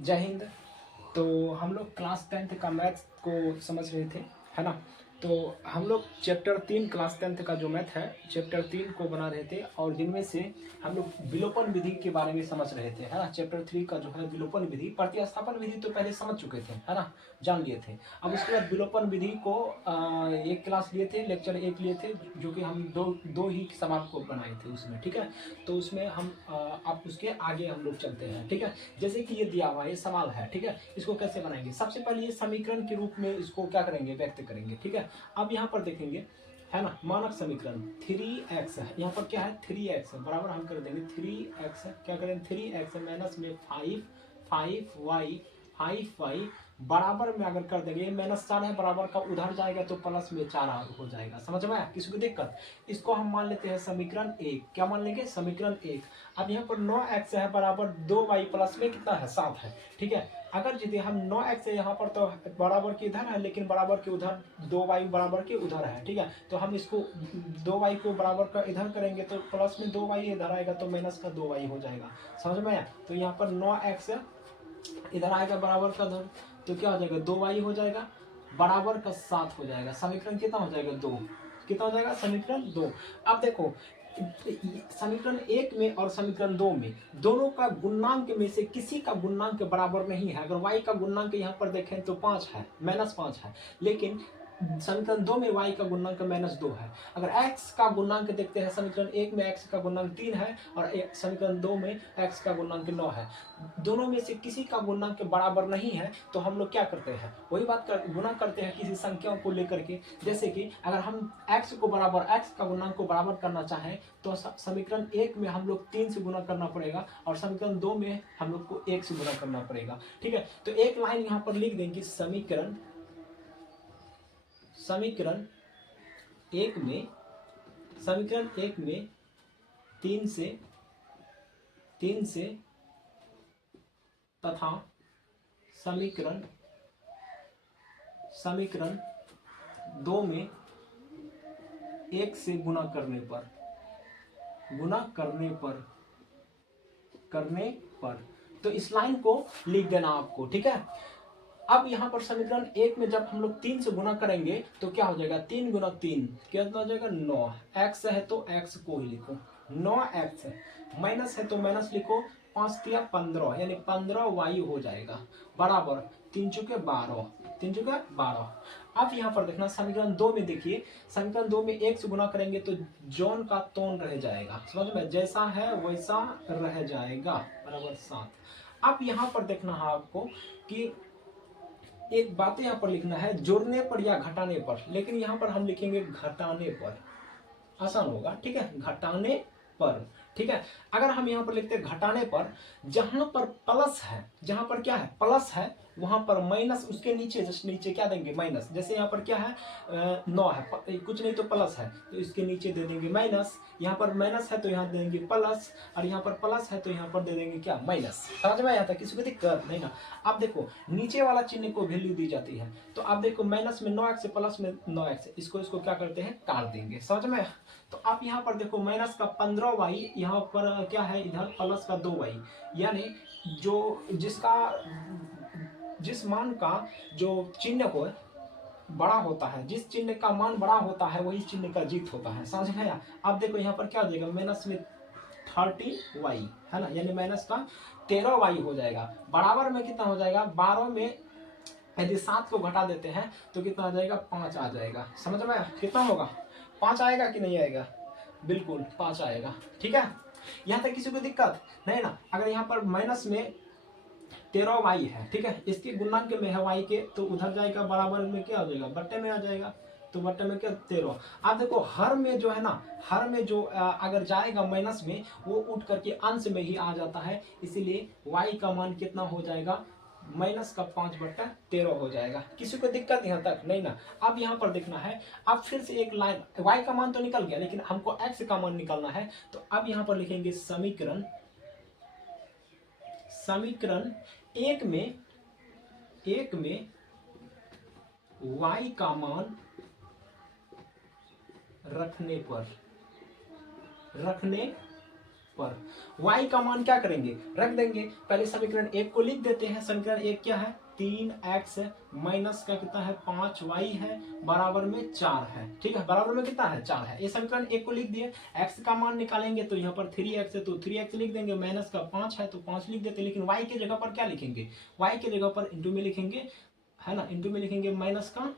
जय हिंद। तो हम लोग क्लास 10th का मैथ्स को समझ रहे थे, है ना। तो हम लोग चैप्टर 3 क्लास 10th का जो मैथ है चैप्टर 3 को बना रहे थे, और जिनमें से हम लोग विलोपन विधि के बारे में समझ रहे थे, है ना। चैप्टर 3 का जो है विलोपन विधि, प्रतिस्थापन विधि तो पहले समझ चुके थे, है ना, जान लिए थे। अब उसके बाद विलोपन विधि को एक क्लास लिए थे, लेक्चर 1 लिए थे, जो कि हम दो ही सवाल को बनाए थे उसमें, ठीक है। तो उसमें हम अब उसके आगे हम लोग चलते हैं, ठीक है। जैसे कि ये दिया हुआ ये सवाल है, ठीक है। इसको कैसे बनाएंगे, सबसे पहले ये समीकरण के रूप में इसको क्या करेंगे, व्यक्त करेंगे, ठीक है। अब यहाँ पर देखेंगे, है ना, मानक समीकरण 3x है, यहाँ पर क्या है 3x है, बराबर हम कर देंगे 3x है, क्या करेंगे 3x माइनस में 5y बराबर में अगर कर देंगे, माइनस 4 है, बराबर का उधर जाएगा तो प्लस में 4 हो जाएगा। समझ में आया, किसी को दिक्कत। इसको हम मान लेते हैं समीकरण 1। क्या मान लेंगे, समीकरण 1। अब यहाँ पर 9x है बराबर 2y प्लस में कितना है 7 है, ठीक है। अगर यदि हम 9x है यहाँ पर तो बराबर के इधर है, लेकिन बराबर के उधर 2y बराबर के उधर है, ठीक है। तो हम इसको 2y को बराबर का इधर करेंगे तो प्लस में 2y इधर आएगा तो माइनस का 2y हो जाएगा। समझ में आया। तो यहाँ पर 9x इधर आएगा बराबर का उधर, तो क्या हो जाएगा 2y हो जाएगा, बराबर का 7 हो जाएगा। समीकरण कितना हो जाएगा 2, कितना हो जाएगा समीकरण 2। अब देखो समीकरण 1 में और समीकरण 2 में दोनों का गुणांक में से किसी का गुणांक बराबर नहीं है। अगर y का गुणांक यहाँ पर देखें तो 5 है, -5 है, लेकिन समीकरण 2 में y का गुणांक -2 है। अगर x का गुणांक देखते हैं, समीकरण 1 में x का गुणांक 3 है और समीकरण 2 में x का गुणांक 9 है। दोनों में से किसी का गुणांक बराबर नहीं है तो हम लोग क्या करते हैं, वही बात गुणा करते हैं किसी संख्याओं को लेकर के। जैसे कि अगर हम x को बराबर, x का गुणांक को बराबर करना चाहें तो समीकरण 1 में हम लोग 3 से गुणा करना पड़ेगा और समीकरण 2 में हम लोग को 1 से गुणा करना पड़ेगा, ठीक है। तो एक लाइन यहाँ पर लिख देंगे, समीकरण 1 में, समीकरण 1 में 3 से तथा समीकरण 2 में 1 से गुणा करने पर तो इस लाइन को लिख देना आपको, ठीक है। अब यहाँ पर समीकरण 1 में जब हम लोग 3 से गुणा करेंगे तो क्या हो जाएगा, 3 गुना 3 कितना हो जाएगा 9। x है तो x को ही लिखो, 9x है, माइनस है तो माइनस लिखो, 5 तिया 15 यानी 15y हो जाएगा, बराबर 3 चुके 12, 3 चुके 12। अब यहाँ पर देखना समीकरण 2 में देखिए, समीकरण 2 में 1 से गुणा करेंगे तो जौन का तौन रह जाएगा, समझ में, जैसा है वैसा रह जाएगा, बराबर 7। अब यहाँ पर देखना है आपको कि एक बात यहाँ पर लिखना है, जोड़ने पर या घटाने पर, लेकिन यहाँ पर हम लिखेंगे घटाने पर, आसान होगा, ठीक है, घटाने पर, ठीक है। अगर हम यहाँ पर लिखते हैं घटाने पर, जहां पर प्लस है, जहां पर क्या है प्लस है, वहां पर माइनस, उसके नीचे जस्ट नीचे क्या देंगे माइनस। जैसे यहाँ पर क्या है 9 है, कुछ नहीं तो प्लस है तो इसके नीचे दे देंगे माइनस। यहाँ पर माइनस है तो यहाँ दे देंगे प्लस, और यहाँ पर प्लस है तो यहाँ पर दे देंगे क्या माइनस। समझ में आया था, किसी को दिक्कत नहीं ना। अब देखो नीचे वाला चिन्ह को वैल्यू दी जाती है, तो अब देखो माइनस में 9x प्लस में 9x, इसको क्या करते हैं काट देंगे, समझ में। तो आप यहाँ पर देखो माइनस का 15y, यहाँ पर क्या है इधर प्लस का 2y, यानी जो जिस मान का जो चिन्ह को बड़ा होता है, जिस चिन्ह का मान बड़ा होता है वही चिन्ह का जीत होता है, समझ में आया। अब देखो यहाँ पर क्या हो जाएगा, माइनस में 30y है ना, यानी माइनस का 13y हो जाएगा, बराबर में कितना हो जाएगा 12 में यदि 7 को घटा देते हैं तो कितना आ जाएगा 5 आ जाएगा। समझ में आया, कितना होगा 5 आएगा कि नहीं आएगा, बिल्कुल 5 आएगा, ठीक है। यहाँ तक किसी को दिक्कत नहीं ना। अगर यहाँ पर माइनस में 13y है, ठीक है, इसके गुणांक में है y के, तो उधर जाएगा बराबर में क्या हो जाएगा बट्टे में आ जाएगा, तो बट्टे में क्या 13। आप देखो हर में जो है ना, हर में जो अगर जाएगा माइनस में वो उठ करके अंश में ही आ जाता है, इसीलिए y का मान कितना हो जाएगा माइनस का 5/13 हो जाएगा। किसी को दिक्कत यहाँ तक नहीं ना। अब यहाँ पर देखना है, अब फिर से एक लाइन, y का मान तो निकल गया लेकिन हमको x का मान निकालना है, तो अब यहाँ पर लिखेंगे समीकरण 1 में y का मान रखने पर y का मान क्या करेंगे, रख देंगे। पहले समीकरण 1 को लिख देते हैं। समीकरण 1 क्या है, 3x माइनस का कितना है 5y है बराबर में 4 है। ठीक है, बराबर में कितना है 4 है। ये समीकरण 1 को लिख दिए। x का मान निकालेंगे तो यहाँ पर 3x है तो 3x लिख देंगे, माइनस का 5 है तो 5 लिख देते हैं। लेकिन y के जगह पर क्या लिखेंगे, y के जगह पर इंटू में लिखेंगे, है ना, इंटू में लिखेंगे माइनस का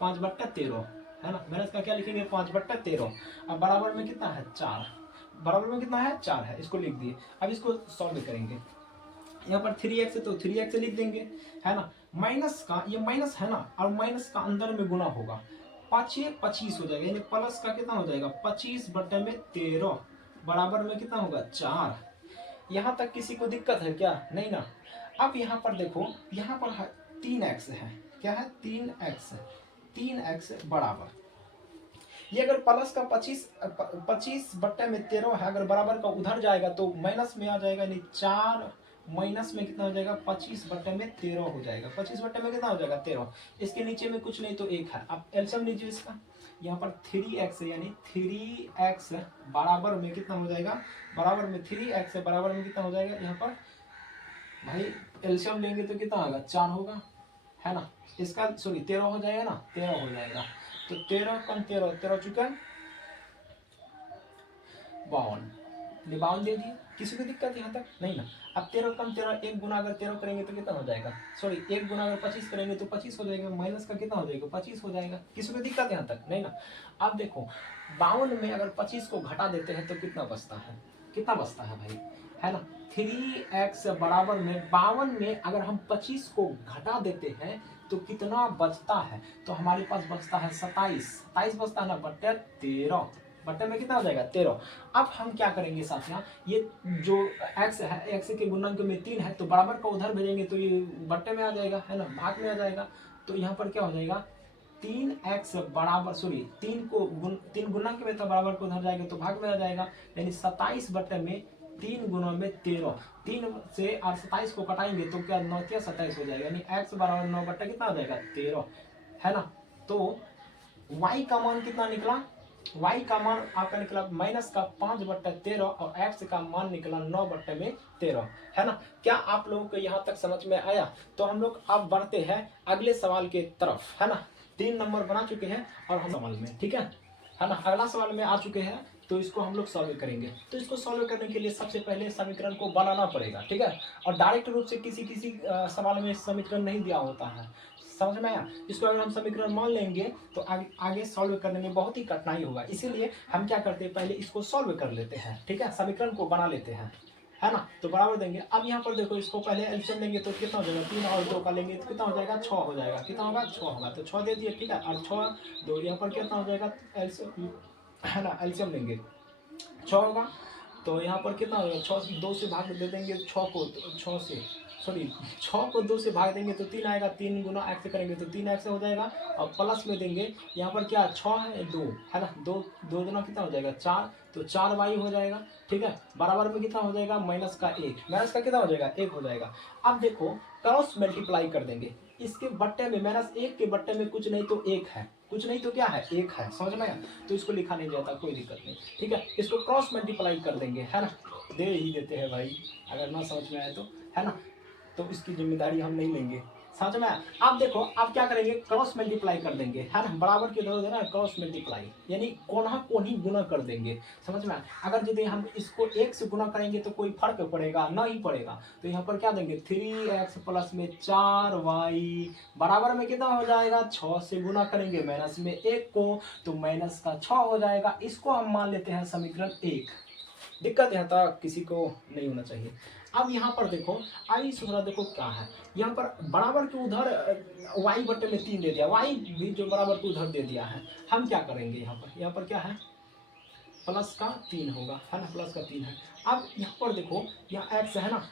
5/13, है ना, माइनस का क्या लिखेंगे 5/13। अब बराबर में कितना है 4, बराबर में कितना है 4 है, इसको लिख दिए। अब इसको सॉल्व करेंगे। यहाँ पर 3x है तो 3x लिख देंगे, है ना, माइनस का, ये माइनस है ना, और माइनस का अंदर में गुना होगा, 5×25 हो जाएगा, यानी प्लस का कितना हो जाएगा 25/13 बराबर में कितना होगा 4। यहाँ तक किसी को दिक्कत है क्या, नहीं ना। अब यहाँ पर देखो, यहाँ पर 3x है, क्या है 3x बराबर, ये अगर प्लस का 25/13 है, अगर बराबर का उधर जाएगा तो माइनस में आ जाएगा, यानी 4 माइनस में कितना हो जाएगा 25/13 हो जाएगा। 25 में कितना हो जाएगा 13। इसके नीचे में कुछ नहीं तो 1 है। अब एलसीएम लीजिए इसका, यहाँ पर 3x है, यानी 3x बराबर में कितना हो जाएगा, बराबर में 3x बराबर में कितना हो जाएगा, यहाँ पर भाई एलसीएम लेंगे तो कितना होगा 4 होगा, है ना, इसका सॉरी 13 हो जाएगा ना, 13 हो जाएगा। तो 13 कम 13, 13 चुका 52 दे दिए। किसी को दिक्कत यहाँ तक नहीं ना। अब 13 कम 13, 1 गुना अगर 13 करेंगे तो कितना हो जाएगा, सॉरी 1 गुना अगर 25 करेंगे तो 25 हो जाएगा, माइनस का कितना हो जाएगा 25 हो जाएगा। किसी को दिक्कत यहाँ तक नहीं ना। अब देखो 52 में अगर 25 को घटा देते हैं तो कितना बचता है, कितना बचता है भाई, है ना, 3x बराबर में 52 में अगर हम 25 को घटा देते हैं तो कितना बचता है, तो हमारे पास बचता है 27 बचता है ना, बट्टे 13, बट्टे में कितना हो जाएगा 13। अब हम क्या करेंगे साथियों, ये जो x है, x के गुणनक में 3 है तो बराबर का उधर भेजेंगे तो ये बट्टे में आ जाएगा, है ना, भाग में आ जाएगा। तो यहाँ पर क्या हो जाएगा 3x बराबर, सॉरी 3 गुणनक में तो बराबर को उधर जाएगा तो भाग में आ जाएगा, यानी 27 बट्टे में 3 गुना में 13, 3 से और 27 को कटाएंगे तो क्या 9 क्या 27 हो जाएगा, यानी x बराबर 9 बट्टा कितना हो जाएगा 13, है ना। तो y का मान कितना निकला, y का मान आपका निकला माइनस का 5/13 और x का मान निकला 9/13, है ना। क्या आप लोगों को यहाँ तक समझ में आया। तो हम लोग अब बढ़ते हैं अगले सवाल के तरफ, है ना। 3 नंबर बना चुके हैं और हम सवाल में, ठीक है ना, अगला सवाल में आ चुके हैं तो इसको हम लोग सॉल्व करेंगे। तो इसको सॉल्व करने के लिए सबसे पहले समीकरण को बनाना पड़ेगा, ठीक है। और डायरेक्ट रूप से किसी सवाल में समीकरण नहीं दिया होता है, समझ में आया। इसको अगर हम समीकरण मान लेंगे तो आगे सॉल्व करने में बहुत ही कठिनाई होगा, इसीलिए हम क्या करते हैं पहले इसको सॉल्व कर लेते हैं, ठीक है, समीकरण को बना लेते हैं, है ना। तो बराबर देंगे। अब यहाँ पर देखो इसको पहले एलसीएम लेंगे तो कितना हो जाएगा 3 और 2 का लेंगे तो कितना हो जाएगा 6 हो जाएगा, कितना होगा 6 होगा, तो 6 दे दिए, ठीक है। और 6 2 यहाँ पर कितना हो जाएगा एलसीएम, है ना, एलसीएम लेंगे 6 होगा। तो यहाँ पर कितना होगा 6 2 से भाग दे देंगे 6 को, 6 से सॉरी 6 को 2 से भाग देंगे तो 3 आएगा, 3 गुना x करेंगे तो 3x हो जाएगा। और प्लस में देंगे यहाँ पर क्या 6 है 2, है ना, 2 गुना कितना हो जाएगा 4, तो 4y हो जाएगा, ठीक है। बराबर में कितना हो जाएगा माइनस का 1, माइनस का कितना हो जाएगा 1 हो जाएगा। अब देखो क्रॉस मल्टीप्लाई कर देंगे, इसके बट्टे में -1 के बट्टे में कुछ नहीं तो 1 है, कुछ नहीं तो क्या है 1 है, समझ में आया। तो इसको लिखा नहीं जाता, कोई दिक्कत नहीं, ठीक है। इसको क्रॉस मल्टीप्लाई कर देंगे, है ना, दे ही देते हैं भाई, अगर ना समझ में आए तो, है ना, तो इसकी जिम्मेदारी हम नहीं लेंगे, समझ में आया। अब देखो अब क्या करेंगे क्रॉस मल्टीप्लाई कर देंगे, है ना, बराबर के उधर देना क्रॉस मल्टीप्लाई, यानी कोना कोनी गुना कर देंगे, समझ में आया। अगर यदि हम इसको 1 से गुना करेंगे तो कोई फर्क पड़ेगा नहीं पड़ेगा, तो यहाँ पर क्या देंगे 3x प्लस में 4y बराबर में कितना हो जाएगा 6 से गुना करेंगे माइनस में 1 को तो माइनस का 6 हो जाएगा। इसको हम मान लेते हैं समीकरण 1। दिक्कत यहाँ तक किसी को नहीं होना चाहिए। अब यहाँ पर देखो आई दूसरा देखो क्या है, यहाँ पर बराबर के उधर y बटे में 3 दे दिया, y भी जो बराबर के उधर दे दिया है। हम क्या करेंगे यहाँ पर क्या है प्लस का 3 होगा, है ना, प्लस का 3 है। अब यहाँ पर देखो यहाँ x है ना,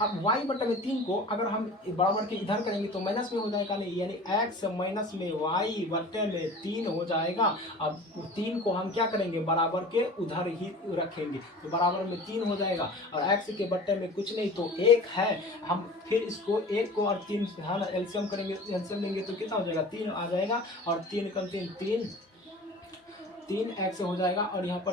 अब y बटे में 3 को अगर हम बराबर के इधर करेंगे तो माइनस में हो जाएगा नहीं, यानी x माइनस में y बटे में 3 हो जाएगा। अब 3 को हम क्या करेंगे बराबर के उधर ही रखेंगे तो बराबर में 3 हो जाएगा, और x के बटे में कुछ नहीं तो 1 है। हम फिर इसको 1 को और 3 है ना एलसीएम करेंगे, एलसीएम लेंगे तो कितना हो जाएगा 3 आ जाएगा, और 3 कम 3 3x हो जाएगा और यहाँ पर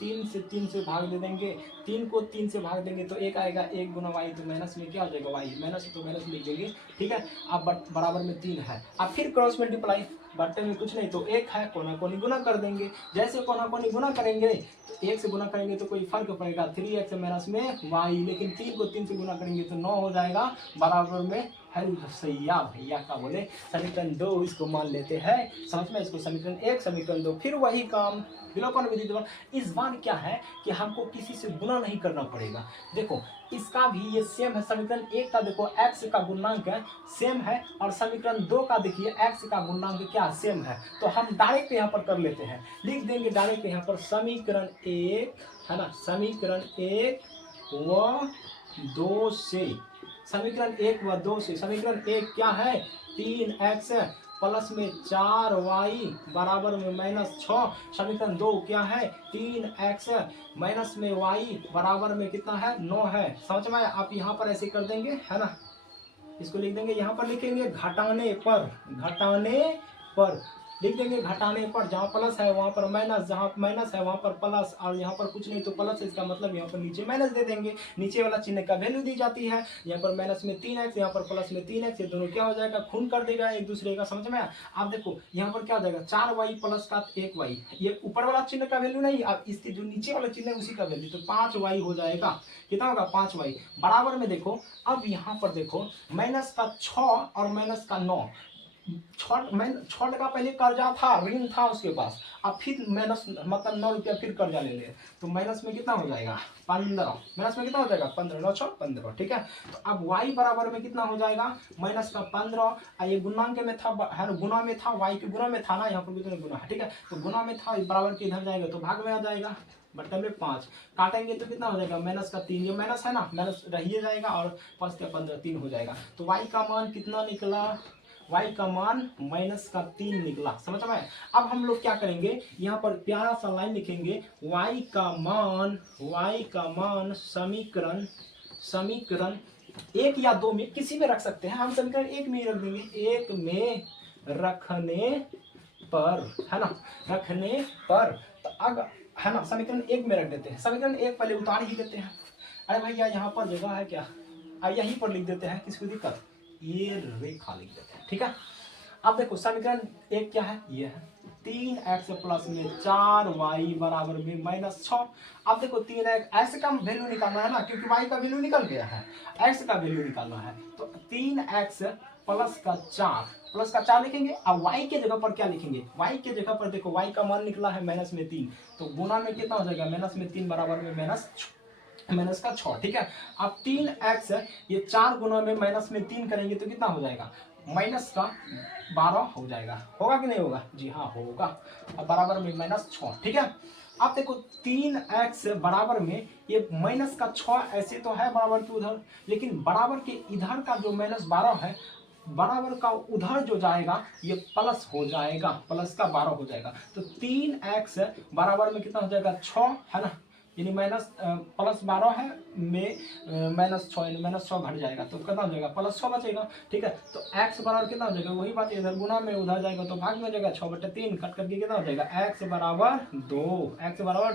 3 से भाग दे देंगे, 3 को 3 से भाग देंगे तो 1 आएगा, 1 गुना वाई, तो माइनस में क्या हो जाएगा वाई, माइनस तो माइनस लिख देंगे, ठीक है। अब बराबर में 3 है, अब फिर क्रॉस मल्टीप्लाई, बट्टे में कुछ नहीं तो 1 है, कोना कोनी गुना कर देंगे, जैसे कोना कोनी गुना करेंगे तो 1 से गुना करेंगे तो कोई फर्क पड़ेगा, 3x माइनस में वाई, लेकिन 3 को 3 से गुना करेंगे तो 9 हो जाएगा, बराबर में हेलो सैया भैया का बोले समीकरण 2 इसको मान लेते हैं, समझ में, इसको समीकरण 1 समीकरण 2। फिर वही काम विलोपन विधि द्वारा, इस बार क्या है कि हमको किसी से गुना नहीं करना पड़ेगा। देखो इसका भी ये सेम है, समीकरण 1 का देखो x का गुणांक है सेम है, और समीकरण 2 का देखिए x का गुणांक क्या सेम है, तो हम डायरेक्ट यहाँ पर कर लेते हैं, लिख देंगे डायरेक्ट यहाँ पर समीकरण 1 है ना, समीकरण 1 व 2 से, समीकरण 1 व 2 से, समीकरण 1 क्या है 3x प्लस में 4y बराबर में -6, समीकरण 2 क्या है 3x माइनस में y बराबर में कितना है 9 है, समझ में। आप यहाँ पर ऐसे कर देंगे है ना, इसको लिख देंगे, यहाँ पर लिखेंगे घटाने पर लिख देंगे घटाने पर, जहाँ प्लस है वहाँ पर माइनस, जहाँ माइनस है वहाँ पर प्लस, और यहाँ पर कुछ नहीं तो प्लस, इसका मतलब यहाँ पर नीचे माइनस दे देंगे, नीचे वाला चिन्ह का वैल्यू दी जाती है, यहाँ पर माइनस में 3x, यहाँ पर प्लस में 3x, ये दोनों क्या हो जाएगा खून कर देगा एक दूसरे का, समझ में। आप देखो यहाँ पर क्या हो जाएगा 4y प्लस का 1y, ये ऊपर वाला चिन्ह का वैल्यू नहीं, अब इसके जो नीचे वाला चिन्ह है उसी का वैल्यू, तो 5y हो जाएगा, कितना होगा 5y बराबर में। देखो अब यहाँ पर देखो माइनस का 6 और माइनस का 9, छठ का पहले कर्जा था, ऋण था उसके पास, अब फिर माइनस मतलब 9 रुपया फिर कर्जा ले ले, तो माइनस में कितना हो जाएगा 15, माइनस में कितना हो जाएगा 15, 9 6 15, ठीक है। तो अब y बराबर में कितना हो जाएगा माइनस का 15, ये गुणांक में था है ना, गुना में था, y के गुना में था ना, यहाँ पर कितने गुना है, ठीक है, तो गुना में था, बराबर के इधर जाएगा तो भाग में आ जाएगा, बट्टे में 5 काटेंगे तो कितना हो जाएगा माइनस का 3, ये माइनस है ना, माइनस रहिए जाएगा, और 5 का 15 3 हो जाएगा, तो y का मान कितना निकला, y का मान माइनस का 3 निकला, समझ में। अब हम लोग क्या करेंगे, यहाँ पर प्यारा सा लाइन लिखेंगे, y का मान समीकरण 1 या 2 में किसी में रख सकते हैं, हम समीकरण 1 में ही रख देंगे, 1 में रखने पर है ना, रखने पर, तो अगर है ना समीकरण 1 में रख देते हैं, समीकरण 1 पहले उतार ही देते हैं, अरे भैया यहाँ पर जगह है क्या, यहीं पर लिख देते हैं, किसको दिक्कत, ये रेखा लिख देते हैं, ठीक है। अब देखो समीकरण 1 क्या है, ये है 3x प्लस में 4y बराबर में -6। अब देखो 3x का वैल्यू निकालना है ना, क्योंकि y का वैल्यू निकल गया है, x का वैल्यू निकालना है, तो 3x प्लस का 4 लिखेंगे। अब y के जगह पर क्या लिखेंगे, y के जगह पर देखो y का मान निकला है माइनस में 3, तो गुना में कितना हो जाएगा माइनस में 3 बराबर में माइनस का 6, ठीक है। अब 3x ये 4 गुना में माइनस में 3 करेंगे तो कितना हो जाएगा माइनस का 12 हो जाएगा, होगा कि नहीं होगा, जी हाँ होगा, अब बराबर में -6, ठीक है। अब देखो 3x बराबर में ये माइनस का 6 ऐसे तो है बराबर के उधर, लेकिन बराबर के इधर का जो -12 है, बराबर का उधर जो जाएगा ये प्लस हो जाएगा, प्लस का 12 हो जाएगा, तो 3x बराबर में कितना हो जाएगा 6 है ना, यानी प्लस 12 है में -6 यानी -6 घट जाएगा, तो कितना हो जाएगा +6 बचेगा, ठीक है। तो x बराबर कितना हो जाएगा, वही बात इधर गुना में उधर जाएगा तो भाग में हो जाएगा, 6/3 कट करके कितना हो जाएगा x बराबर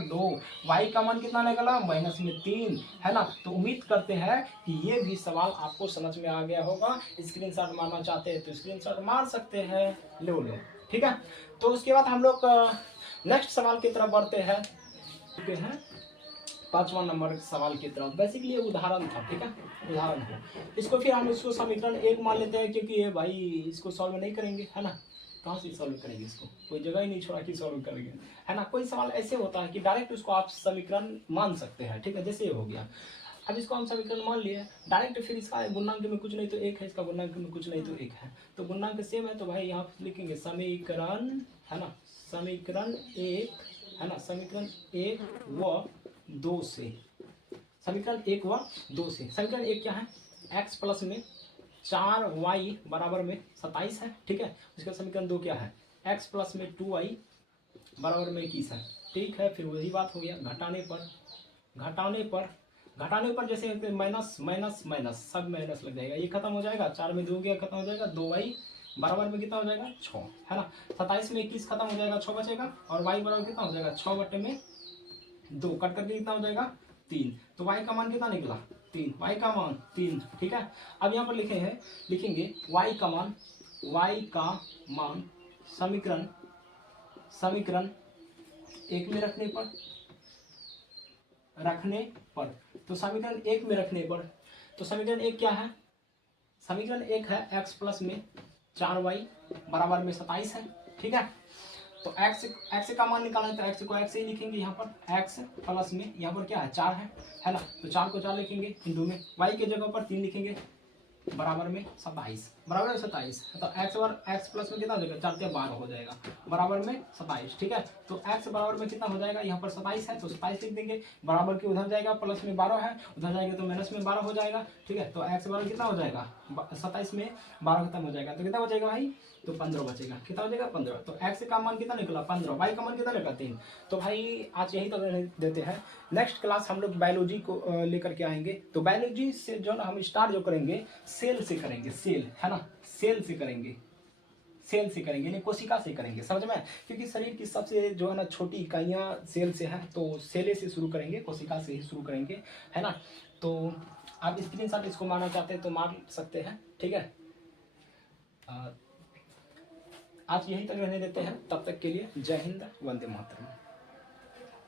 2, y का मान कितना निकला -3 है ना। तो उम्मीद करते हैं कि ये भी सवाल आपको समझ में आ गया होगा, स्क्रीनशॉट मारना चाहते हैं तो स्क्रीनशॉट मार सकते हैं, लो ठीक है। तो उसके बाद हम लोग नेक्स्ट सवाल की तरफ बढ़ते हैं, 5वां नंबर सवाल की तरफ। बेसिकली ये उदाहरण था, ठीक है, उदाहरण है, इसको फिर हम इसको समीकरण 1 मान लेते हैं, क्योंकि ये भाई इसको सॉल्व नहीं करेंगे है ना, कहाँ से सॉल्व करेंगे इसको, कोई जगह ही नहीं छोड़ा कि सॉल्व करेंगे है ना। कोई सवाल ऐसे होता है कि डायरेक्ट उसको आप समीकरण मान सकते हैं, ठीक है, जैसे ये हो गया, अब इसको हम समीकरण मान लिए डायरेक्ट, फिर इसका गुणांक में कुछ नहीं तो 1 है, इसका गुणांक में कुछ नहीं तो 1 है, तो गुणांक सेम है, तो भाई यहाँ लिखेंगे समीकरण है ना, समीकरण 1 है ना, समीकरण 1 व 2 से, समीकरण 1 व 2 से, समीकरण 1 क्या है x प्लस में 4y बराबर में 27 है, ठीक है। उसका समीकरण 2 क्या है x प्लस में 2y बराबर में 21 है, ठीक है। फिर वही बात हो गया, घटाने पर जैसे माइनस माइनस माइनस सब माइनस लग जाएगा, ये खत्म हो जाएगा, 4 में 2 गया खत्म हो जाएगा, 2y बराबर में कितना हो जाएगा 6, है ना। 27 में 21 खत्म हो जाएगा, 6 बचेगा, और y बराबर कितना हो जाएगा 6 बटे में 2, कट करके कितना हो जाएगा 3। तो y का मान कितना निकला 3, y का मान 3, ठीक है। अब यहाँ पर लिखेंगे y का मान समीकरण 1 में रखने पर तो समीकरण 1 में रखने पर तो समीकरण 1 क्या है, समीकरण 1 है x प्लस में 4y बराबर में 27 है, ठीक है। तो x का मान निकालना है तो x को x से ही लिखेंगे, यहाँ पर x प्लस में यहाँ पर क्या है 4 है ना। तो 4 को 4 लिखेंगे इंटू में y के जगह पर 3 लिखेंगे बराबर में 27, बराबर में 27। तो x प्लस में कितना हो जाएगा 4 से 12 हो जाएगा बराबर में 27, ठीक है। तो x बराबर में कितना हो जाएगा, यहाँ पर 27 है तो 27 लिख देंगे, बराबर के उधर जाएगा प्लस में 12 है, उधर जाएगा तो माइनस में 12 हो जाएगा, ठीक है। तो x बराबर कितना हो जाएगा 27 में 12 खत्म हो जाएगा तो कितना बचेगा भाई, तो 15 बचेगा, कितना हो जाएगा 15। तो x का मान कितना निकला 15, y का मान कितना निकला 3। तो भाई आज यही तक देते हैं, नेक्स्ट क्लास हम लोग बायोलॉजी को लेकर के आएंगे। तो बायोलॉजी से जो हम स्टार्ट जो करेंगे सेल से करेंगे, सेल है ना, सेल से करेंगे यानी कोशिका से करेंगे, समझ में। क्योंकि शरीर की सबसे जो है ना छोटी इकाइयाँ सेल से है, तो सेले से शुरू करेंगे, कोशिका से ही शुरू करेंगे, है ना। तो आप स्क्रीनशॉट इसको मारना चाहते हैं तो मार सकते हैं, ठीक है। आज यही तक रहने देते हैं, तब तक के लिए जय हिंद, वंदे मातरम।